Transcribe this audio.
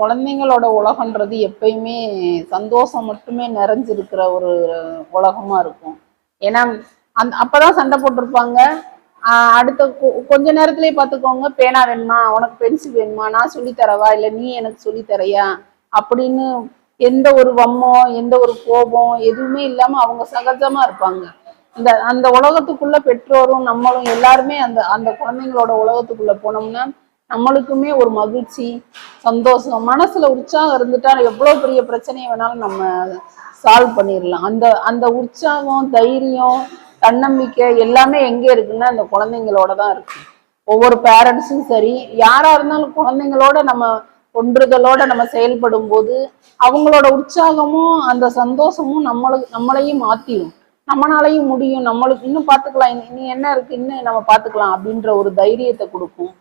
குழந்தைங்களோட உலகன்றது எப்பயுமே சந்தோஷம் மட்டுமே நிறைஞ்சிருக்கிற ஒரு உலகமா இருக்கும். ஏன்னா அந் அப்பதான் சண்டை போட்டிருப்பாங்க. அடுத்த கொஞ்ச நேரத்திலே பார்த்துக்கோங்க. பேனா வேணுமா? உனக்கு பென்சில் வேணுமா? நான் சொல்லித்தரவா? இல்லை நீ எனக்கு சொல்லித்தரையா? அப்படின்னு எந்த ஒரு வம்மம் எந்த ஒரு கோபம் எதுவுமே இல்லாம அவங்க சகஜமா இருப்பாங்க. இந்த அந்த உலகத்துக்குள்ள பெற்றோரும் நம்மளும் எல்லாருமே அந்த அந்த குழந்தைங்களோட உலகத்துக்குள்ள போனோம்னா நம்மளுக்குமே ஒரு மகிழ்ச்சி சந்தோஷம் மனசுல உற்சாகம் இருந்துட்டா எவ்வளவு பெரிய பிரச்சனையை வேணாலும் நம்ம சால்வ் பண்ணிடலாம் அந்த அந்த உற்சாகம் தைரியம் தன்னம்பிக்கை எல்லாமே எங்க இருக்குன்னா அந்த குழந்தைங்களோட தான் இருக்கு. ஒவ்வொரு பேரண்ட்ஸும் சரி யாரா இருந்தாலும் குழந்தைங்களோட நம்ம ஒன்றுதலோட நம்ம செயல்படும் போது அவங்களோட உற்சாகமும் அந்த சந்தோஷமும் நம்மளுக்கு நம்மளையும் மாத்திடும் நம்மளாலையும் முடியும். நம்மளுக்கு இன்னும் பார்த்துக்கலாம் இனி- இனி என்ன இருக்கு? இன்னும் நம்ம பார்த்துக்கலாம் அப்படின்ற ஒரு தைரியத்தை கொடுக்கும்.